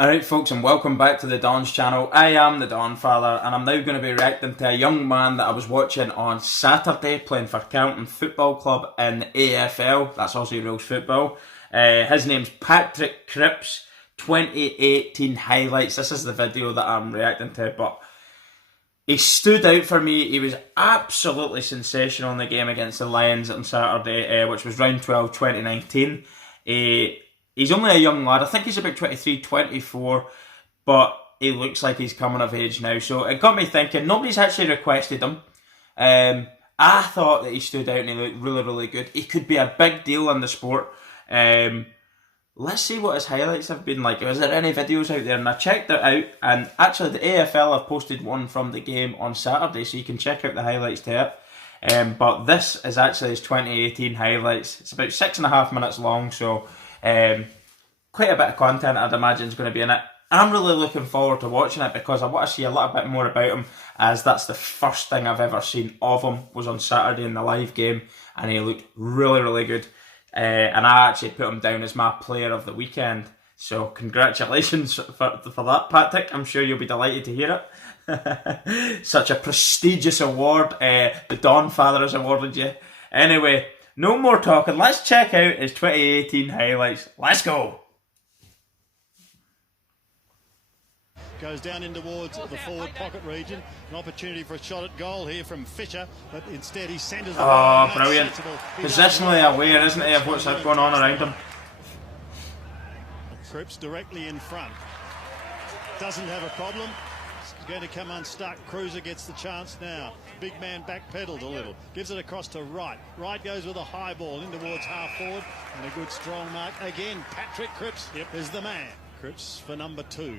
Alright folks, and welcome back to the Don's channel. I am the Donfather, and I'm now going to be reacting to a young man that I was watching on Saturday playing for Carlton Football Club in the AFL. That's Aussie Rules Football. His name's Patrick Cripps. 2018 highlights. This is the video that I'm reacting to, but he stood out for me. He was absolutely sensational in the game against the Lions on Saturday, which was round 12, 2019. He's only a young lad. I think he's about 23, 24, but he looks like he's coming of age now. So it got me thinking, nobody's actually requested him. I thought that he stood out and he looked really, really good. He could be a big deal in the sport. Let's see what his highlights have been like. Was there any videos out there? And I checked it out, and actually the AFL have posted one from the game on Saturday, so you can check out the highlights to it. But this is actually his 2018 highlights. It's about 6.5 minutes long, so quite a bit of content I'd imagine is going to be in it. I'm really looking forward to watching it because I want to see a little bit more about him, as that's the first thing I've ever seen of him was on Saturday in the live game, and he looked really, really good. And I actually put him down as my player of the weekend. So congratulations for that, Patrick. I'm sure you'll be delighted to hear it. Such a prestigious award. The Donfather has awarded you. Anyway, no more talking. Let's check out his 2018 highlights. Let's go. Goes down in towards the forward pocket region. An opportunity for a shot at goal here from Fisher, but instead he centres the ball. Oh, brilliant. Positionally aware, isn't he, of what's going on around him. Cripps directly in front. Doesn't have a problem. He's going to come unstuck. Cruiser gets the chance now. Big man backpedaled a little. Gives it across to Wright. Wright goes with a high ball in towards half forward. And a good strong mark. Again, Patrick Cripps is the man. Cripps for number 2.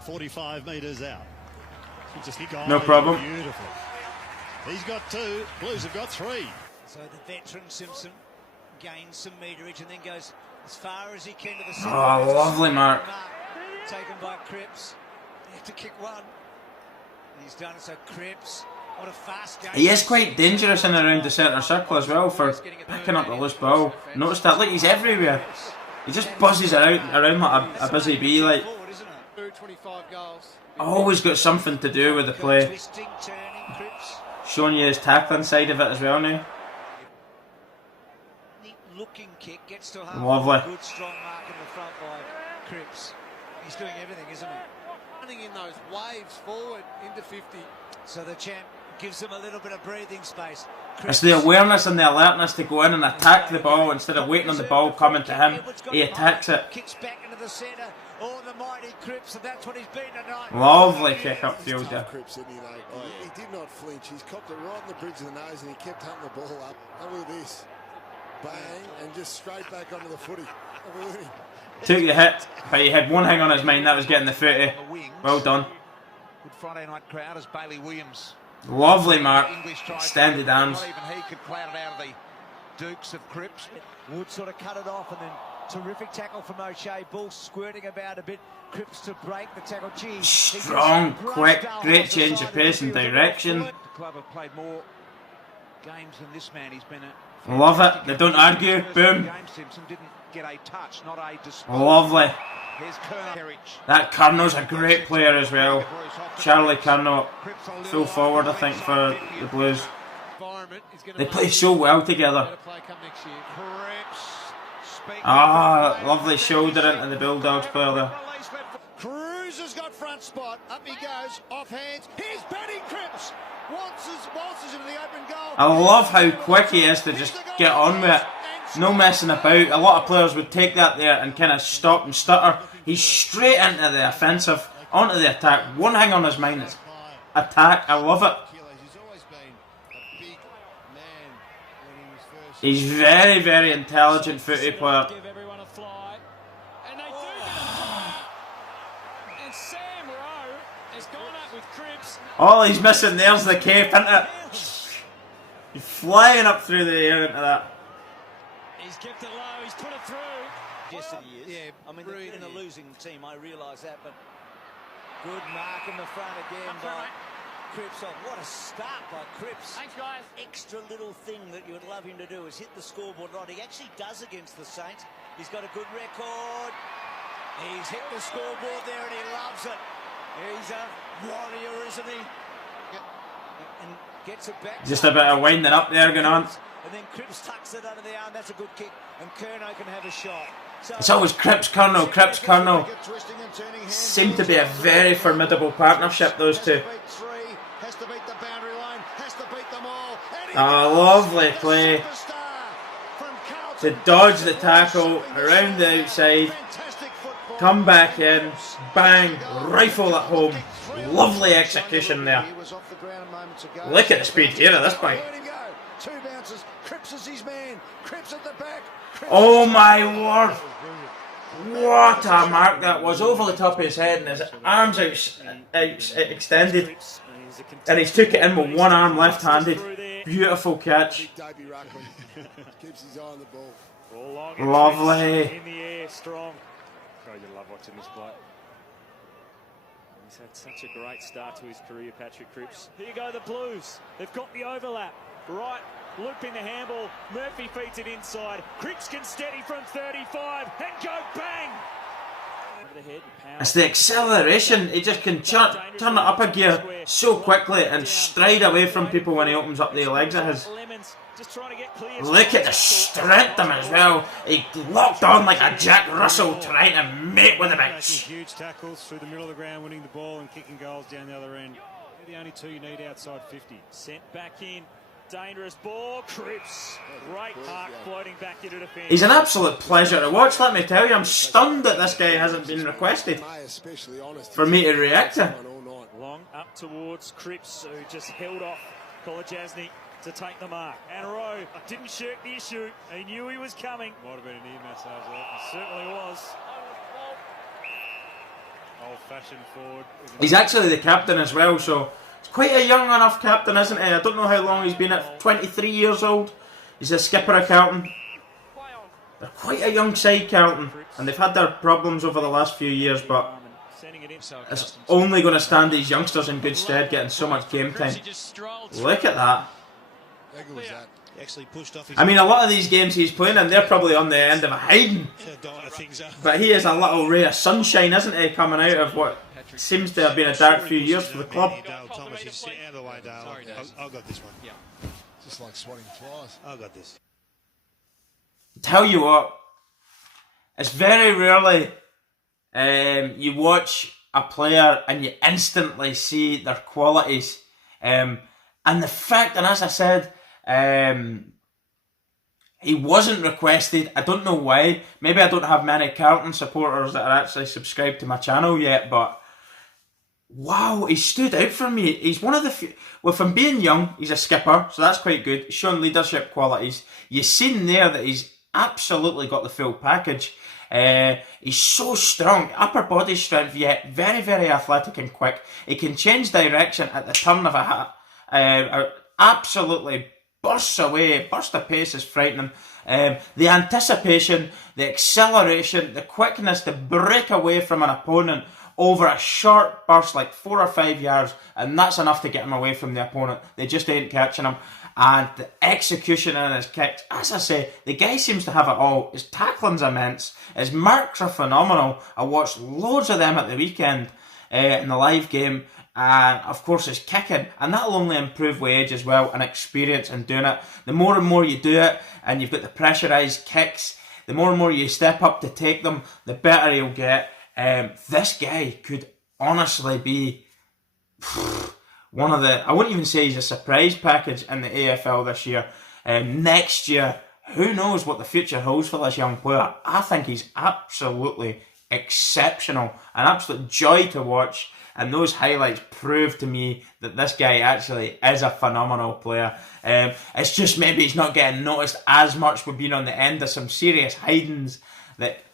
45 metres out. No problem. Beautiful. He's got 2. Blues have got 3. So the veteran Simpson gains some meterage and then goes as far as he can to the centre. Oh, lovely mark. Taken by Cripps. He had to kick one. And he's done it. So Cripps, what a fast game. He is quite dangerous in and around the centre circle as well for picking up the loose ball. Notice that, look, he's everywhere. He just buzzes around like a busy bee, like. 25 goals. Always got something to do with the play. Twisting, turning, Cripps. Showing you his tackling side of it as well now. Neat looking kick gets to half. Lovely. Good strong mark in the front by Cripps. He's doing everything, isn't he? Running in those waves forward into 50. So the champ gives him a little bit of breathing space. It's the awareness and the alertness to go in and attack the ball instead of waiting on the ball coming to him. He attacks it. Kicks back into the centre. Oh, the mighty Cripps, and that's what he's been tonight. Lovely kick upfield there. Cripps, isn't he, though? He did not flinch. He's copped it right on the bridge of the nose, and he kept hunting the ball up. And look at this. Bang, and just straight back onto the footy. Look at him. Took the hit, but he had one thing on his mind, that was getting the footy. Well done. Good Friday night crowd as Bailey Williams. Lovely mark. Extended arms. Not even he could cloud it out of the Dukes of Cripps. Wood sort of cut it off, and then terrific tackle from O'Shea. Ball squirting about a bit. Cripps to break the tackle. Gee, strong, quick, great change of pace and direction. The club have played more games than this man. He's been a Love it. They don't argue. Boom. Simpson didn't get a touch, not a display. Lovely. Here's Kerr. That Curno's a great player as well. Charlie Curno, full forward I think for the Blues. They play so well together. Ah, lovely shoulder into the Bulldogs player there. Cruiser's got front spot. Up he goes. Off hands. Here's Paddy Cripps. Waltzes into the open goal. I love how quick he is to just get on with it. No messing about. A lot of players would take that there and kind of stop and stutter. He's straight into the offensive, onto the attack. One thing on his mind is attack. I love it. He's very, very intelligent footy player. All he's missing there's the cape, isn't it? He's flying up through the air into that. He's kept it low, he's put it through. Yes, he is. Yeah, I mean, in a losing team, I realise that, but good mark in the front again by Cripps. Oh, what a start by Cripps. Thanks, guys. Extra little thing that you would love him to do is hit the scoreboard right. He actually does against the Saints. He's got a good record. He's hit the scoreboard there and he loves it. He's a warrior, isn't he? And gets it back. Just a bit of winding up there going on. And then Cripps tucks it under the arm. That's a good kick. And Curnow can have a shot. So It's always Cripps, Curnow, Cripps, Curnow. Seem to be a very formidable partnership, those two. Has to beat the boundary line, has to beat them all. Oh, lovely play. To dodge the tackle, around the outside, come back in, bang, rifle at home. Lovely execution there. Look at the speed here of this bike. Two bounces. Cripps is his man. Cripps at the back. Oh my word. What a mark that was, over the top of his head, and his arms extended, and he's took it in with one arm left-handed. Beautiful catch. Keeps his eye on the ball. Lovely. In the air, strong. Oh, you love watching this bloke. He's had such a great start to his career, Patrick Cripps. Here go the Blues. They've got the overlap. Right, loop in the handball. Murphy feeds it inside. Cripps can steady from 35 and go bang! It's the acceleration. He just can turn it up a gear so quickly and stride away from people when he opens up the legs of his. Look at the strength of him as well. He locked on like a Jack Russell trying to mate with the bitch. Huge tackles through the middle of the ground, winning the ball and kicking goals down the other end. They're the only two you need outside 50. Sent back in. Dangerous ball. Cripps. Great park floating back into defence. He's an absolute pleasure to watch, let me tell you. I'm stunned that this guy hasn't been requested for me to react to. Long up towards Cripps, who just held off Kolajasny to take the mark. And Rowe didn't shirk the issue. He knew he was coming. Might have been an ear massage there. It certainly was. Old-fashioned forward. He's actually the captain as well, so he's quite a young enough captain, isn't he? I don't know how long he's been at, 23 years old. He's a skipper of Carlton. They're quite a young side, Carlton, and they've had their problems over the last few years, but it's only going to stand these youngsters in good stead, getting so much game time. Look at that. I mean, a lot of these games he's playing in, they're probably on the end of a hiding. But he is a little ray of sunshine, isn't he, coming out of what seems to have been a dark few years for the club. Thomas, you sit out of the way, Dale. I've got this one. Yeah. Just like swatting flies. I've got this. Tell you what, it's very rarely you watch a player and you instantly see their qualities. And the fact, and as I said, he wasn't requested. I don't know why. Maybe I don't have many Carlton supporters that are actually subscribed to my channel yet, but wow, he stood out for me. He's one of the few, well, from being young, he's a skipper, so that's quite good. He's shown leadership qualities. You've seen there that he's absolutely got the full package. He's so strong, upper body strength, yet very, very athletic and quick. He can change direction at the turn of a hat. Absolutely bursts away, burst of pace is frightening. The anticipation, the acceleration, the quickness to break away from an opponent over a short burst, like 4 or 5 yards, and that's enough to get him away from the opponent. They just ain't catching him. And the execution in his kicks, as I say, the guy seems to have it all. His tackling's immense. His marks are phenomenal. I watched loads of them at the weekend in the live game. And of course his kicking, and that'll only improve with age as well, and experience in doing it. The more and more you do it, and you've got the pressurised kicks, the more and more you step up to take them, the better he'll get. This guy could honestly be one of the, I wouldn't even say he's a surprise package in the AFL this year. Next year, who knows what the future holds for this young player. I think he's absolutely exceptional, an absolute joy to watch. And those highlights prove to me that this guy actually is a phenomenal player. It's just maybe he's not getting noticed as much. We've been on the end of some serious hidings that,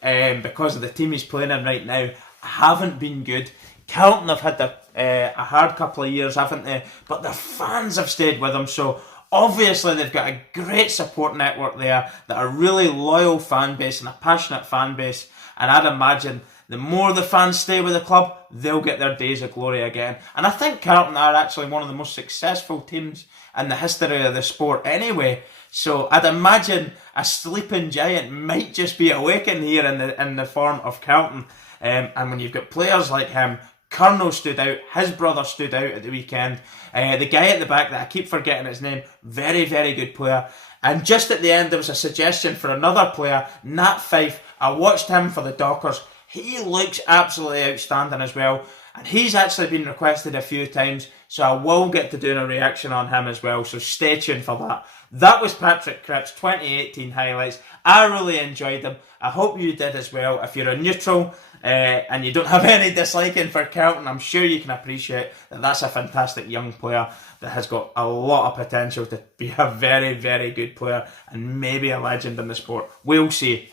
because of the team he's playing in right now, haven't been good. Carlton have had a hard couple of years, haven't they? But their fans have stayed with them, so obviously they've got a great support network there, that are really loyal fan base and a passionate fan base. And I'd imagine the more the fans stay with the club, they'll get their days of glory again. And I think Carlton are actually one of the most successful teams in the history of the sport anyway. So I'd imagine a sleeping giant might just be awakened here in the form of Carlton. And when you've got players like him, Colonel stood out, his brother stood out at the weekend. The guy at the back that I keep forgetting his name, very, very good player. And just at the end, there was a suggestion for another player, Nat Fyfe. I watched him for the Dockers. He looks absolutely outstanding as well. And he's actually been requested a few times, so I will get to doing a reaction on him as well. So stay tuned for that. That was Patrick Cripps 2018 highlights. I really enjoyed them. I hope you did as well. If you're a neutral and you don't have any disliking for Carlton, I'm sure you can appreciate that that's a fantastic young player that has got a lot of potential to be a very, very good player and maybe a legend in the sport. We'll see.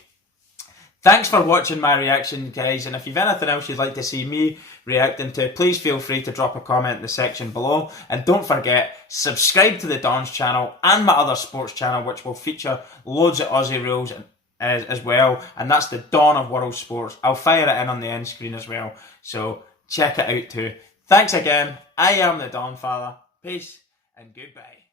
Thanks for watching my reaction, guys, and if you've anything else you'd like to see me reacting to, please feel free to drop a comment in the section below. And don't forget, subscribe to the Don's channel and my other sports channel, which will feature loads of Aussie rules as well, and that's the Dawn of World Sports. I'll fire it in on the end screen as well, so check it out too. Thanks again. I am the Donfather. Peace and goodbye.